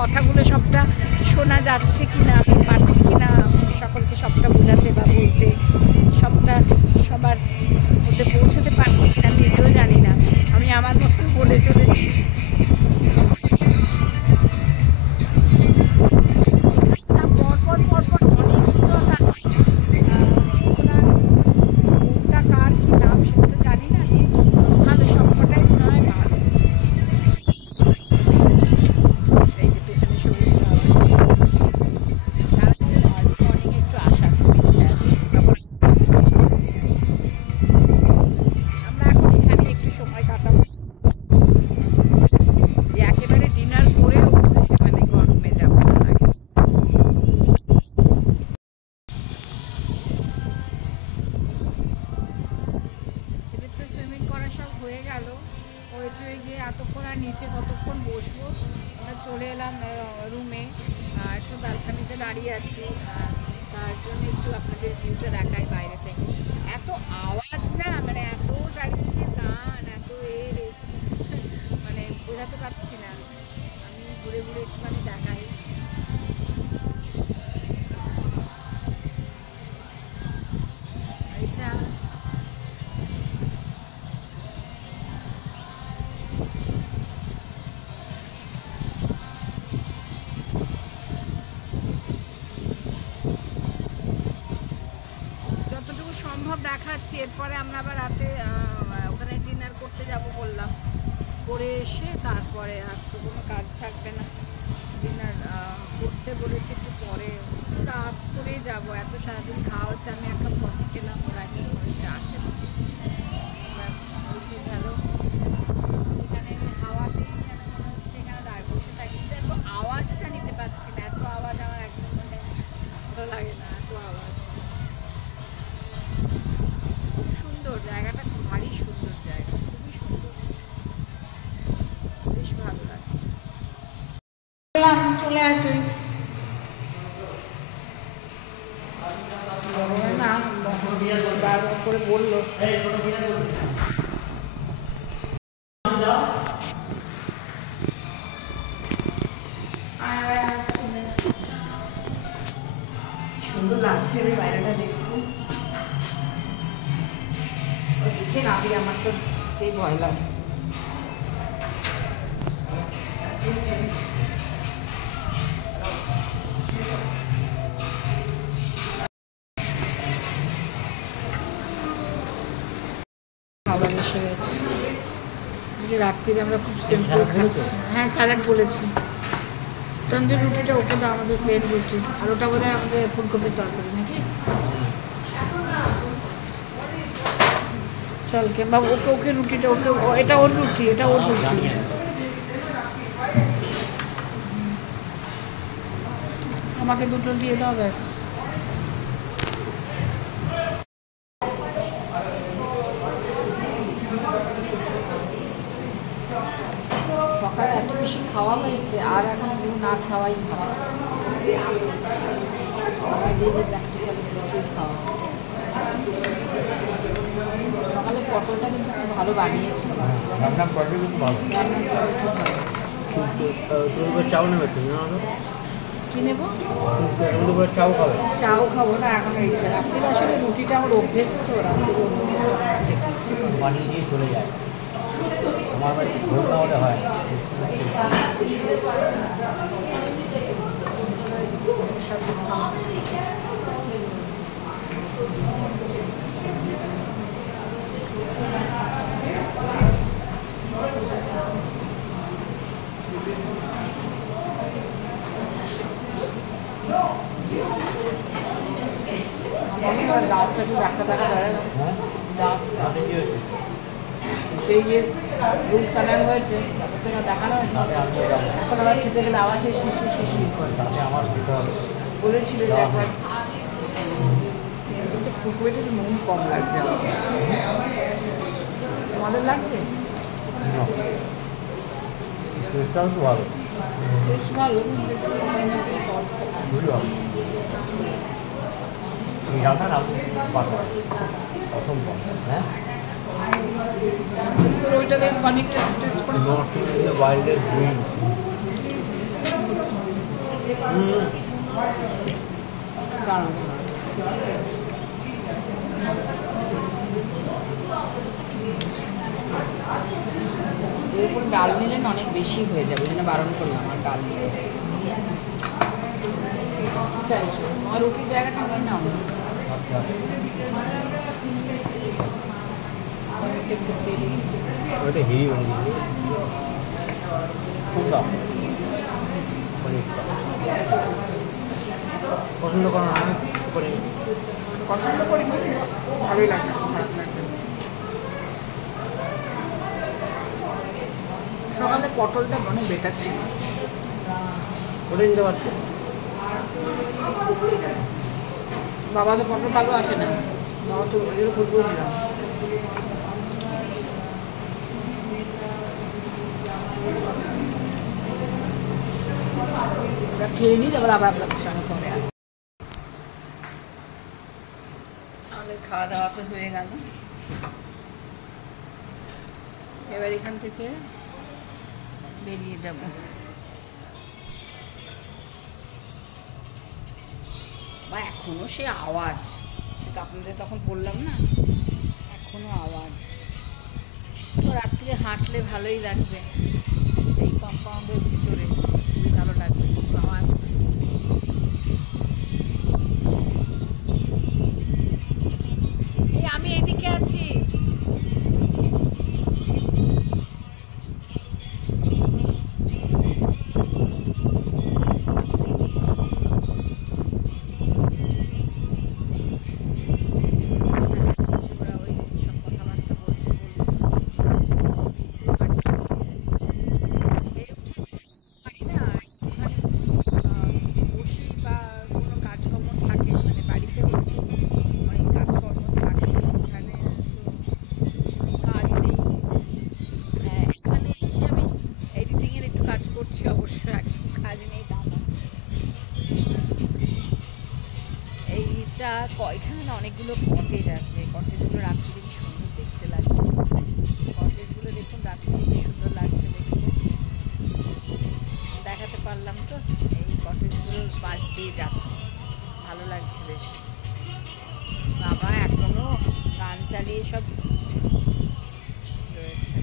কথাগুলো সবটা শোনা যাচ্ছে কিনা, আমি পারছি কিনা সকলকে সবটা বোঝাতে বা বলতে, সবটা সবার মধ্যে পৌঁছতে পারছি কিনা আমি নিজেও জানি না। আমি আমার মতন বলে চলেছি। হয়ে গেল, ওইটাই গিয়ে এতক্ষণ আর নিচে কতক্ষণ বসবো, চলে এলাম রুমে, একটু ব্যালকনিতে দাঁড়িয়ে আছি, তার জন্য একটু আপনাদের ভিউটা দেখাই বাইরে থেকে। এত আওয়াজ না, মানে এত চারিদিকে গান, এত বোঝাতে পারছি না, আমি ঘুরে ঘুরে একটুখানি দেখাই। এটা যতটুকু সম্ভব দেখাচ্ছি। এরপরে আমরা আবার রাতে ওখানে ডিনার করতে যাব বললাম, করে এসে তারপরে আর তো কোনো কাজ থাকবে না। ডিনার করতে বলেছি একটু পরে, রাত করে যাব। এত সারাদিন খাওয়া হচ্ছে, আমি এক কাপ কফি খেলাম, ওরা কি করে চা খেলাম, ব্যাস ওইটি ভালো। এখানে হাওয়াতেই যেন মনে হচ্ছে এখানে দাঁড় বসে থাকি, কিন্তু এত আওয়াজটা নিতে পারছি না। এত আওয়াজ আমার একদম মানে ভালো লাগে না, এত আওয়াজ। খুব সুন্দর জায়গাটা, ভারী সুন্দর জায়গা, খুবই সুন্দর, বেশ ভালো লাগছে। চলে আয় তুই না, বারবার করে বললো। সুন্দর লাগছে রে বাইরেটা, দেখো দেখে না আমার তো এই ভয় লাগে। খাবার এসে গেছে, রাত্রিরে আমরা খুব সিম্পল খাচ্ছি। হ্যাঁ স্যালাড বলেছি। তন্দুরি রুটিটা ওকে দাও, আমাদের প্লেন রুটি, আর ওটা বোধ হয় আমাদের ফুলকপির তরকারি নাকি। চল কে বাবু, ওকে ওকে রুটিটা, ওকে এটা ওর রুটি, এটা ওর রুটি। আমাকে দুটো দিয়ে দাও ব্যাস। সকালে এত বেশি খাওয়া হয়েছে, আর এখন না খাওয়াই ভালো। প্র্যাকটিক্যালি প্রচুর খাওয়া। সকালে পটলটা কিন্তু খুব ভালো বানিয়েছে। চাও নেবে তুমি? কি নেবো? চাও খাবে? চাও খাবো না এখন, ইচ্ছা। রাত্রিতে আসলে রুটিটা আমার অভ্যেস, তো রাত্রিতে অন্য কিছু বানিয়ে দিয়ে চলে যায়। আমার বাড়ি ভোর না হলে হয়। দাঁতটা কি দেখা দেখা যায় না? দাঁত সেই যে রুট কানাল হয়েছে, তারপর থেকে দেখানো হয় না। এখন আবার খেতে গেলে আবার সেই শিশির শিশির করে। আমার খেতে হবে বলেছিল যে একবার, কিন্তু ফুটবেটে নুন কম লাগছে আমাদের। লাগছে টেস্টটাও তো ভালো, বেশ ভালো, কিন্তু অসম্ভব। হ্যাঁ, তোর ওইটা দিয়ে পানিরটা টেস্ট করে ওয়াইল্ডের গ্রিন। দাঁড়ানো এর উপর ডাল নিলেন অনেক বেশি হয়ে যাবে, যেন বারণ করলাম আর ডাল নিলে। চাইছো আর রুটির জায়গাটা নিয়ে নাও। ওটা হেভি বানিয়ে খুব দাম। পছন্দ করো না? আমি পছন্দ করি, ভালোই লাগে, খারাপ লাগে। সকালে পটলটা অনেক বেটার ছিল, ওটা নিতে পারছো। বাবা তো পটল ভালো আসে না, বাবা তো ওদেরও খুলবো দিলাম। খেয়ে নিই, তারপর আবার আপনাদের সঙ্গে পরে আসি। আমাদের খাওয়া দাওয়া তো হয়ে গেল, এবার এখান থেকে বেরিয়ে যাব। বা এখনো সে আওয়াজ, সেটা আপনাদের তখন বললাম না, এখনো আওয়াজ। তো রাত্রে হাঁটলে ভালোই লাগবে, এই কম্পাউন্ডের ভিতরে ভালো লাগবে। আমার এই আমি এদিকে আছি। এখানে না অনেকগুলো কটেজ আছে, কটেজগুলো রাত্রি কি সুন্দর দেখতে লাগছে। কটেজগুলো দেখুন রাত্রি কি সুন্দর লাগছে দেখতে, দেখাতে পারলাম তো। এই কটেজগুলোর পাশ দিয়ে যাচ্ছে, ভালো লাগছে বেশ। বাবা এখনো গান চালিয়ে সব রয়েছে।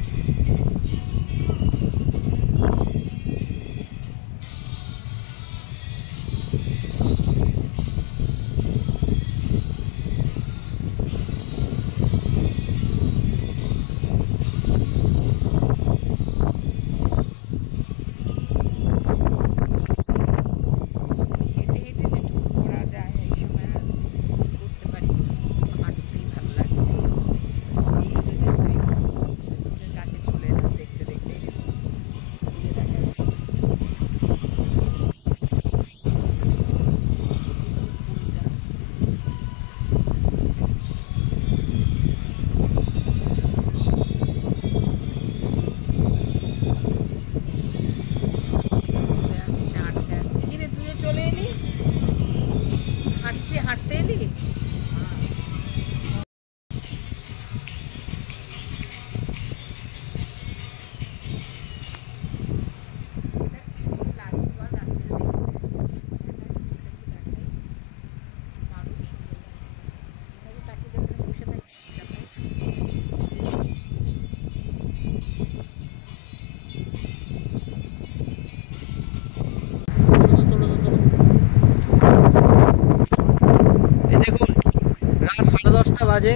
বাজে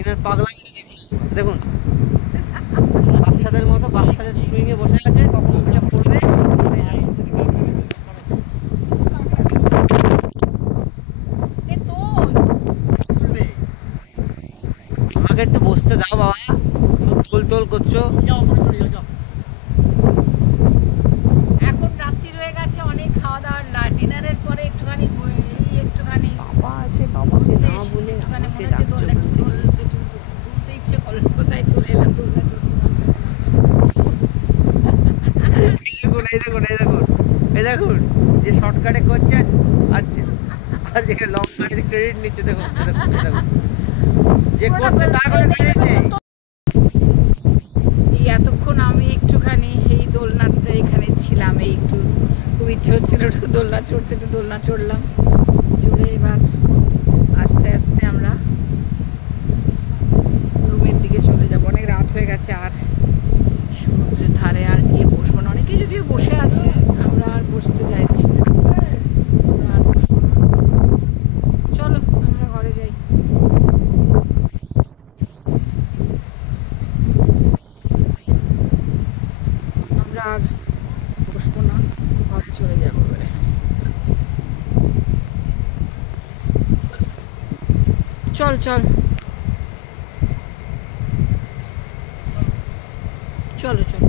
এনার পাগলামিটা দেখুন, বাচ্চাদের মতো বাচ্চাদের সুইংয়ে বসে আছে, কখন এটা পড়বে। আমাকে একটু বসতে দাও বাবা, তোল তোল করছো। এখন রাত্রি হয়ে গেছে, অনেক খাওয়া দাওয়া, ডিনারের পরে একটুখানি একটুখানি বাবা আছে, বাবাকে না বলে একটুখানি মনে হচ্ছে দুলতে ইচ্ছে করলো, কোথায় চলে এলাম দোলনা চড়তে। এই দেখুন যে শর্টকাটে করছে আর যে লং কাটে ক্রেডিট নিচ্ছে। দেখুন যে করছে তার কোনো ক্রেডিট নেই। এই এতক্ষণ আমি একটুখানি এই দোলনাতে এখানে ছিলাম, এই একটু খুব ইচ্ছে হচ্ছিল একটু দোলনা চড়তে, একটু দোলনা চড়লাম। চড়ে এবার আস্তে আস্তে আমরা রুমের দিকে চলে যাব। অনেক রাত হয়ে গেছে, আর সমুদ্রের ধারে আর গিয়ে বসবো না। অনেকে যদিও বসে আছে, আমরা আর বসতে যাচ্ছি না, আমরা আর বসবো না। চলো আমরা ঘরে যাই। আমরা আর বসবো না, ঘরে চলে যাবো এবারে। চল চল চলো চলো।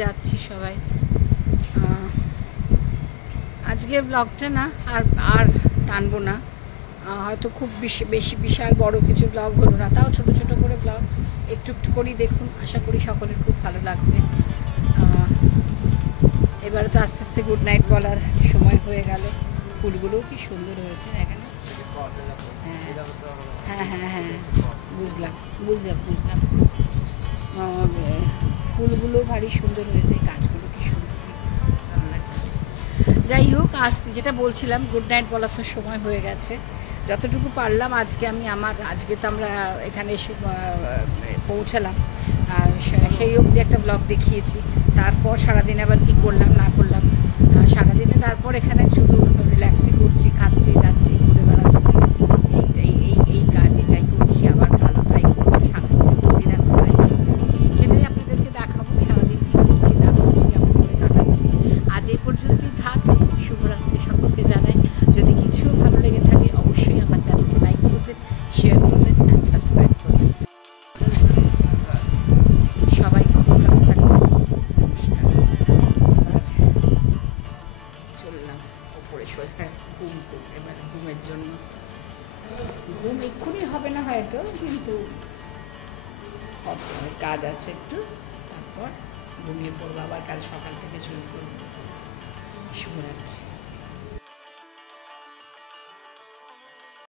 যাচ্ছি সবাই। আজকে ব্লগটা না আর আর টানবো না, হয়তো খুব বেশি বিশাল বড় কিছু ব্লগ হলো না, তাও ছোট ছোট করে ব্লগ একটু একটু করেই দেখুন, আশা করি সকলের খুব ভালো লাগবে। এবারে তো আস্তে আস্তে গুড নাইট বলার সময় হয়ে গেল। ফুলগুলোও কি সুন্দর হয়েছে এখানে। হ্যাঁ হ্যাঁ হ্যাঁ হ্যাঁ, বুঝলাম বুঝলাম বুঝলাম। ফুলগুলো ভারী সুন্দর হয়েছে, গাছগুলো কি সুন্দর, ভালো লাগছে। যাই হোক, আজ যেটা বলছিলাম, গুড নাইট বলার তো সময় হয়ে গেছে। যতটুকু পারলাম আজকে আজকে তো আমরা এখানে এসে পৌঁছালাম, সেই অবধি একটা ব্লগ দেখিয়েছি। তারপর সারাদিন আবার কী করলাম না করলাম সারাদিনে, তারপর এখানে শুধু রিল্যাক্সই করছি, খাচ্ছি দাচ্ছি, ঘুরে বেড়াচ্ছি, এই কাজ এটাই করছি, আবার ভালো তাই করবো, সারাদিন তাই সেটাই আপনাদেরকে দেখাবো সারাদিন কী করছি না করছি, কেমন করে কাটাচ্ছি। আজ এই পর্যন্তই থাক। শুভরাত্রি সকলকে জানাই। যদি কিছু ভালো লেগে থাকে অবশ্যই আমার চ্যানেলকে লাইক করবেন, শেয়ার করবেন অ্যান্ড সাবস্ক্রাইব করবেন। সবাই খুব ভালো থাকবেন। নমস্কার। চললাম ওপরে সোজা এবার ঘুমের জন্য। ঘুম এক্ষুনি হবে না হয়তো, কিন্তু কাজ আছে একটু, তারপর ঘুমিয়ে পড়বো, আবার কাল সকাল থেকে শুরু করবো। শুভরাত্রি।